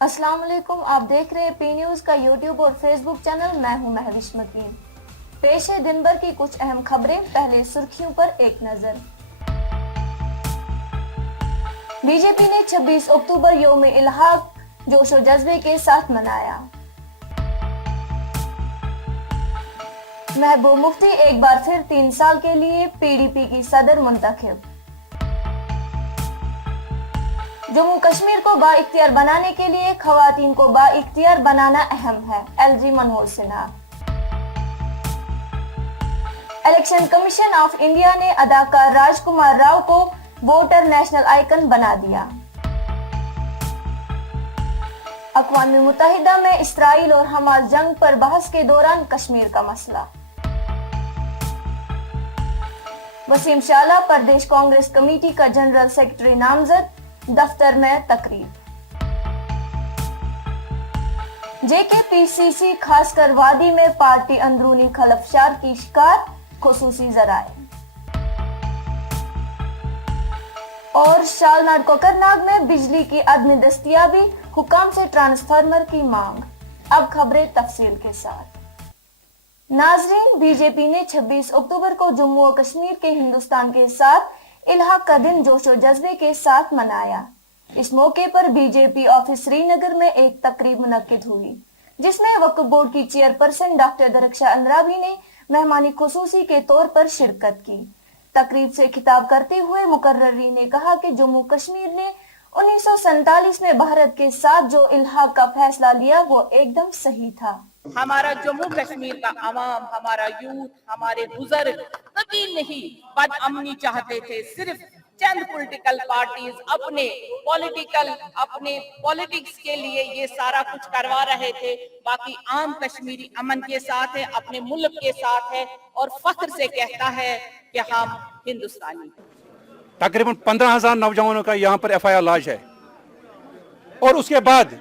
अस्सलाम वालेकुम, आप देख रहे हैं पी न्यूज का यूट्यूब और फेसबुक चैनल। मैं हूं महविश मकीन। पेश है दिन भर की कुछ अहम खबरें। पहले सुर्खियों पर एक नजर। बीजेपी ने 26 अक्टूबर यौम इल्हाक जोशो जज्बे के साथ मनाया। महबूब मुफ्ती एक बार फिर 3 साल के लिए पीडीपी की सदर मुंतखब। जम्मू कश्मीर को बाइख्तियार बनाने के लिए खवातीन को बाइख्तियार बनाना अहम है, LG Manohar Sinha. Election commission of India ने अदाकार राजकुमार राव को वोटर नेशनल आइकन बना दिया। अक़वाम मुत्तहिदा में इसराइल और हमास जंग पर बहस के दौरान कश्मीर का मसला। वसीम शाला प्रदेश कांग्रेस कमेटी का जनरल सेक्रेटरी नामजद, दफ्तर में तकरीब। जेकेपीसीसी खासकर वादी में पार्टी अंदरूनी खलफशार की शिकार, खुसूसी जराए। और शालनाड कोकरनाग में बिजली की अदम दस्तयाबी, हुकाम से ट्रांसफार्मर की मांग। अब खबरें तफसील के साथ। नाजरीन, बीजेपी ने 26 अक्टूबर को जम्मू और कश्मीर के हिंदुस्तान के साथ इल्हाक का दिन जोशो जज्बे के साथ मनाया। इस मौके पर बीजेपी ऑफिस श्रीनगर में एक तकरीब मुनक्किद हुई, जिसमें वक्फ बोर्ड की चेयरपर्सन डॉक्टर दरख्शा अंद्राबी ने मेहमानी खुसूसी के तौर पर शिरकत की। तकरीब से खिताब करते हुए मुकर्ररी ने कहा कि जम्मू कश्मीर ने 1947 में भारत के साथ जो इल्हाक का फैसला लिया वो एकदम सही था। हमारा जम्मू कश्मीर का अवाम, हमारा यूथ, हमारे बुजुर्ग कभी नहीं बदअमनी चाहते थे। सिर्फ चंद पॉलिटिकल पार्टीज अपने पॉलिटिक्स के लिए ये सारा कुछ करवा रहे थे। बाकी आम कश्मीरी अमन के साथ है, अपने मुल्क के साथ है और फख्र से कहता है कि हम हिंदुस्तानी। तकरीबन 15,000 नौजवानों का यहाँ पर FIR लॉन्च है और उसके बाद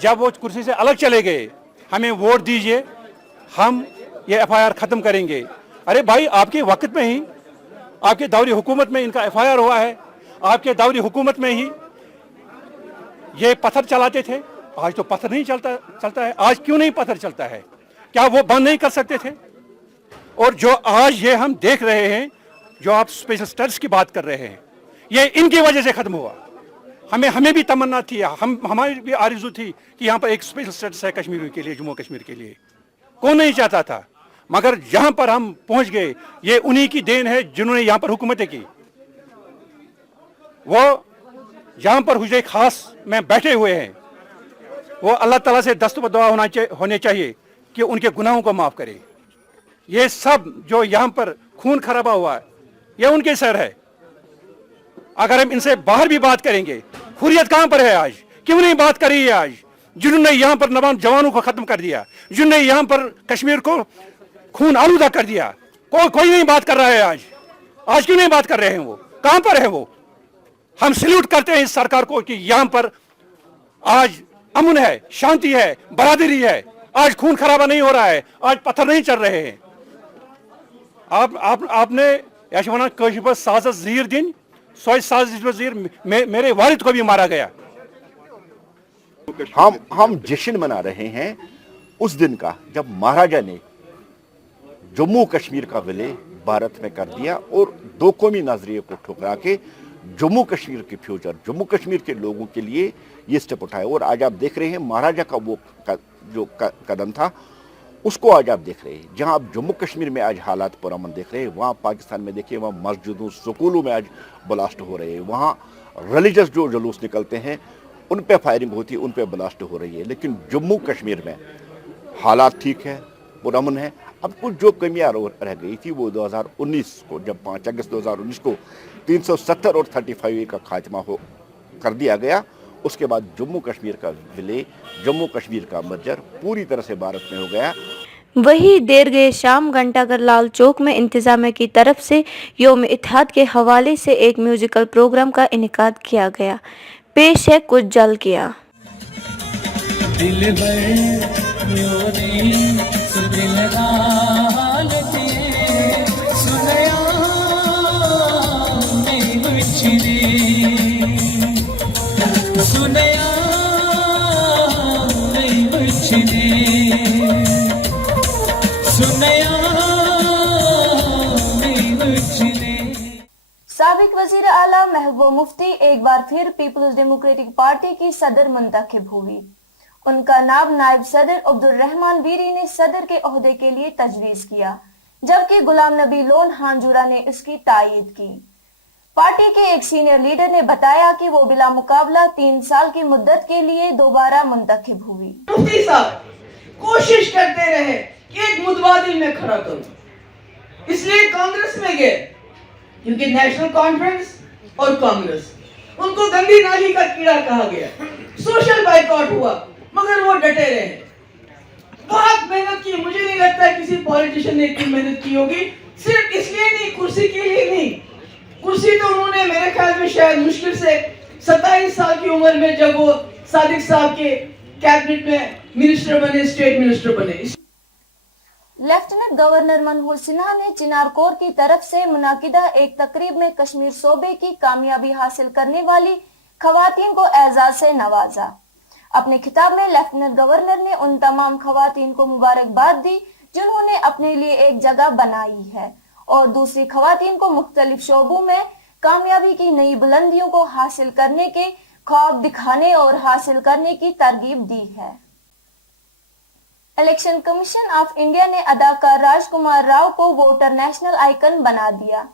जब वो कुर्सी से अलग चले गए, हमें वोट दीजिए, हम ये FIR खत्म करेंगे। अरे भाई, आपके वक्त में ही, आपके दौरी हुकूमत में इनका FIR हुआ है। आपके दौरी हुकूमत में ही ये पत्थर चलाते थे, आज तो पत्थर नहीं चलता है। आज क्यों नहीं पत्थर चलता है? क्या वो बंद नहीं कर सकते थे? और जो आज ये हम देख रहे हैं, जो आप स्पेशल स्टेटस की बात कर रहे हैं, ये इनकी वजह से खत्म हुआ। हमें भी तमन्ना थी, हमारी भी आरज़ू थी कि यहाँ पर एक स्पेशल स्टेटस है कश्मीर के लिए, जम्मू कश्मीर के लिए। कौन नहीं चाहता था? मगर जहाँ पर हम पहुँच गए, ये उन्हीं की देन है जिन्होंने यहाँ पर हुकूमतें की। वो जहाँ पर हुजरे खास में बैठे हुए हैं, वो अल्लाह ताला से दस्तबद्दुआ होने चाहिए कि उनके गुनाहों को माफ़ करे। ये सब जो यहाँ पर खून खराबा हुआ है, ये उनके सर है। अगर हम इनसे बाहर भी बात करेंगे, हुर्रियत कहाँ पर है आज? क्यों नहीं बात करी है आज? जिन्होंने यहाँ पर जवानों को खत्म कर दिया, जिन्होंने यहाँ पर कश्मीर को खून आलूदा कर दिया, कोई नहीं बात कर रहा है आज क्यों नहीं बात कर रहे हैं? वो कहाँ पर है? वो हम सैल्यूट करते हैं इस सरकार को कि यहाँ पर आज अमन है, शांति है, बरादरी है। आज खून खराबा नहीं हो रहा है, आज पत्थर नहीं चल रहे हैं। आपने यशवना कशिप साजस जीर दिन सोच साजिश वजीर मेरे वालिद को भी मारा गया। हम जश्न मना रहे हैं उस दिन का जब महाराजा ने जम्मू कश्मीर का विलय भारत में कर दिया और दो कौमी नजरिए को ठुकरा के जम्मू कश्मीर के फ्यूचर, जम्मू कश्मीर के लोगों के लिए ये स्टेप उठाया। और आज आप देख रहे हैं महाराजा का वो जो कदम था, उसको आज आप देख रहे हैं। जहां आप जम्मू कश्मीर में आज हालात पुरअमन देख रहे हैं, वहां पाकिस्तान में देखिए, वहां मस्जिदों, स्कूलों में आज ब्लास्ट हो रहे हैं, वहां रिलीजियस जो जुलूस निकलते हैं उन पे फायरिंग होती है, उन पे ब्लास्ट हो रही है। लेकिन जम्मू कश्मीर में हालात ठीक है, पुरअमन है। अब कुछ जो कमियां रह गई थी वो 2019 को, जब 5 अगस्त 2019 को 370 और 35A का खात्मा कर दिया गया, उसके बाद जम्मू कश्मीर का विलय, जम्मू कश्मीर का मर्जर पूरी तरह से भारत में हो गया। वही देर गए शाम घंटाघर लाल चौक में इंतजामिया की तरफ से यौम इत्तेहाद के हवाले से एक म्यूजिकल प्रोग्राम का इनेकाद किया गया। पेश है कुछ जल किया। सुनया साबिक वजीर आला महबूबा मुफ्ती एक बार फिर पीपल्स डेमोक्रेटिक पार्टी की सदर मुंतखब हुई। उनका नाम नायब सदर अब्दुल रहमान वीरी ने सदर के ओहदे के लिए तजवीज किया, जबकि गुलाम नबी लोन हांजुरा ने इसकी तायीद की। पार्टी के एक सीनियर लीडर ने बताया कि वो बिला मुकाबला 3 साल की मुद्दत के लिए दोबारा मुंतखब हुई। मुफ्ती साहब कोशिश करते रहे कि एक मुतबादिल में खड़ा करूं, इसलिए कांग्रेस में गए, क्योंकि नेशनल कॉन्फ्रेंस और कांग्रेस उनको गंदी नाली का कीड़ा कहा गया। सोशल बाइकआउट हुआ, मगर वो डटे रहे। बहुत मेहनत की, मुझे नहीं लगता किसी पॉलिटिशियन ने इतनी मेहनत की होगी। सिर्फ इसलिए नहीं, कुर्सी के लिए नहीं, कुर्सी तो उन्होंने मेरे ख्याल में शायद मुश्किल से 27 साल की उम्र में, जब वो सादिक साहब के कैबिनेट में मिनिस्टर बने, स्टेट मिनिस्टर बने। लेफ्टिनेंट गवर्नर मनोहर सिन्हा ने चिनारकोर की तरफ से मुनाकिदा एक तकरीब में कश्मीर सूबे की कामयाबी हासिल करने वाली खवातीन को एजाज से नवाजा। अपने खिताब में लेफ्टिनेंट गवर्नर ने उन तमाम खवातीन को मुबारकबाद दी जिन्होंने अपने लिए एक जगह बनाई है और दूसरी खवातीन को मुख्तलिफ शोबों में कामयाबी की नई बुलंदियों को हासिल करने के ख्वाब दिखाने और हासिल करने की तरगीब दी है। इलेक्शन कमीशन ऑफ इंडिया ने अदाकार राजकुमार राव को वोटर नेशनल आइकन बना दिया।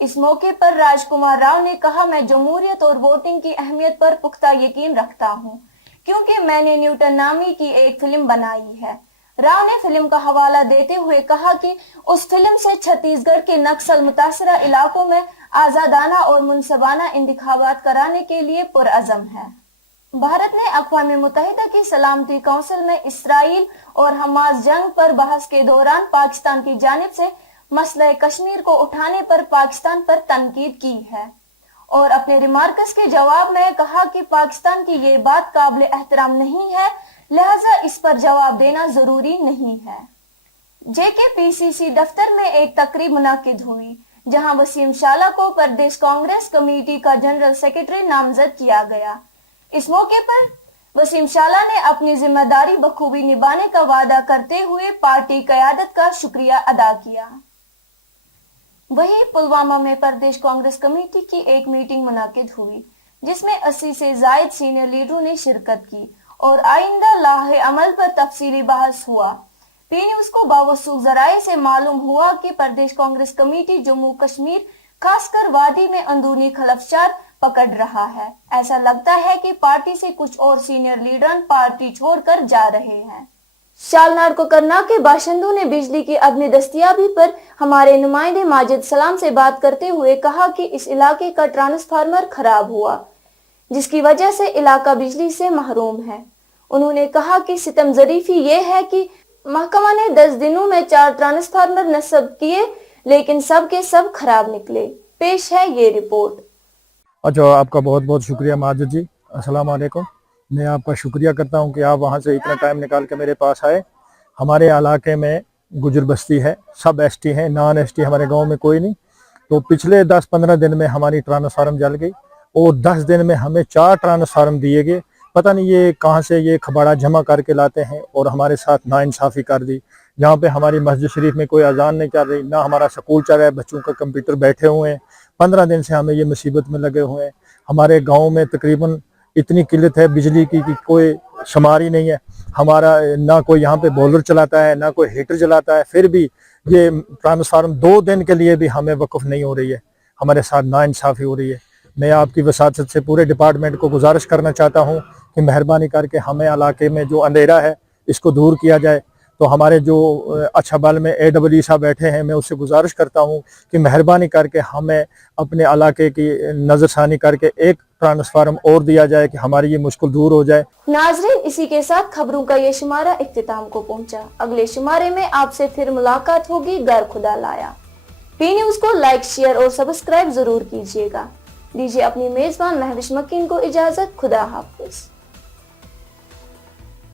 इस मौके पर राजकुमार राव ने कहा, मैं जमहूरियत और वोटिंग की अहमियत पर पुख्ता यकीन रखता हूं, क्योंकि मैंने न्यूटन नामी की एक फिल्म बनाई है। राव ने फिल्म का हवाला देते हुए कहा कि उस फिल्म से छत्तीसगढ़ के नक्सल मुतासरा इलाकों में आजादाना और मुनसबाना इंतखाबात कराने के लिए पुरअज़म है। भारत ने अक़वाम मुत्तहिदा की सलामती काउंसिल में इसराइल और हमास जंग पर बहस के दौरान पाकिस्तान की जानिब से मसला कश्मीर को उठाने पर पाकिस्तान पर तनकीद की है और अपने रिमार्क्स के जवाब में कहा कि पाकिस्तान की ये बात काबिल एहतराम नहीं है, लिहाजा इस पर जवाब देना जरूरी नहीं है। JKPCC दफ्तर में एक तकरीब मुनाकिद हुई, जहां वसीम शाला को प्रदेश कांग्रेस कमेटी का जनरल सेक्रेटरी नामजद किया गया। इस मौके पर वसीम शाला ने अपनी जिम्मेदारी बखूबी निभाने का वादा करते हुए पार्टी क़यादत का शुक्रिया अदा किया। वहीं पुलवामा में प्रदेश कांग्रेस कमेटी की एक मीटिंग मुनाकिद हुई, जिसमें 80 से जायद सीनियर लीडरों ने शिरकत की और आइंदा लाहे अमल पर तफसीली बहस हुआ। पी न्यूज को बावसूख जराये से मालूम हुआ कि प्रदेश कांग्रेस कमेटी जम्मू कश्मीर खासकर वादी में अंदरूनी खलफशात पकड़ रहा है। ऐसा लगता है कि पार्टी से कुछ और सीनियर लीडर पार्टी छोड़कर जा रहे हैं। शालनार कोकरनाग के बाशिंदों ने बिजली की अदमी दस्तयाबी पर हमारे नुमाइंदे माजिद सलाम से बात करते हुए कहा कि इस इलाके का ट्रांसफार्मर खराब हुआ, जिसकी वजह से इलाका बिजली से महरूम है। उन्होंने कहा कि सितम ज़रीफी ये है कि महकमा ने 10 दिनों में 4 ट्रांसफार्मर नस्ब किए, लेकिन सब के सब खराब निकले। पेश है ये रिपोर्ट। अच्छा, आपका बहुत बहुत शुक्रिया माजिद जी। अस्सलाम वालेकुम। मैं आपका शुक्रिया करता हूं कि आप वहां से इतना टाइम निकाल के मेरे पास आए। हमारे इलाके में गुजर बस्ती है, सब ST हैं, नॉन ST हमारे गांव में कोई नहीं। तो पिछले 10-15 दिन में हमारी ट्रांसफार्म जल गई और 10 दिन में हमें 4 ट्रांसफार्म दिए गए। पता नहीं ये कहाँ से ये खबाड़ा जमा करके लाते हैं और हमारे साथ नाइंसाफ़ी कर दी। जहाँ पे हमारी मस्जिद शरीफ में कोई अजान नहीं चल रही, ना हमारा स्कूल चल रहा है, बच्चों का कंप्यूटर बैठे हुए हैं। 15 दिन से हमें ये मुसीबत में लगे हुए हैं। हमारे गांव में तकरीबन इतनी किल्लत है बिजली की कि कोई शुमार ही नहीं है। हमारा ना कोई यहाँ पे बॉयलर चलाता है, ना कोई हीटर चलाता है, फिर भी ये ट्रांसफार्म 2 दिन के लिए भी हमें वक़्फ़ नहीं हो रही है। हमारे साथ नाइंसाफ़ी हो रही है। मैं आपकी वसातत से पूरे डिपार्टमेंट को गुजारिश करना चाहता हूँ कि मेहरबानी करके हमें इलाके में जो अंधेरा है इसको दूर किया जाए। तो हमारे जो अच्छा बल में AWE साहब बैठे हैं, मैं उससे गुजारिश करता हूं कि मेहरबानी करके हमें अपने इलाके की नजरसानी करके एक ट्रांसफार्म और दिया जाए कि हमारी ये मुश्किल दूर हो जाए। नाजरीन, इसी के साथ खबरों का ये शुमारा इख्तिताम को पहुंचा। अगले शुमारे में आपसे फिर मुलाकात होगी। गर खुदा लाया। पी न्यूज को लाइक, शेयर और सब्सक्राइब जरूर कीजिएगा। दीजिए अपनी मेजबान महविश मकीन को इजाजत। खुदा हाफिज।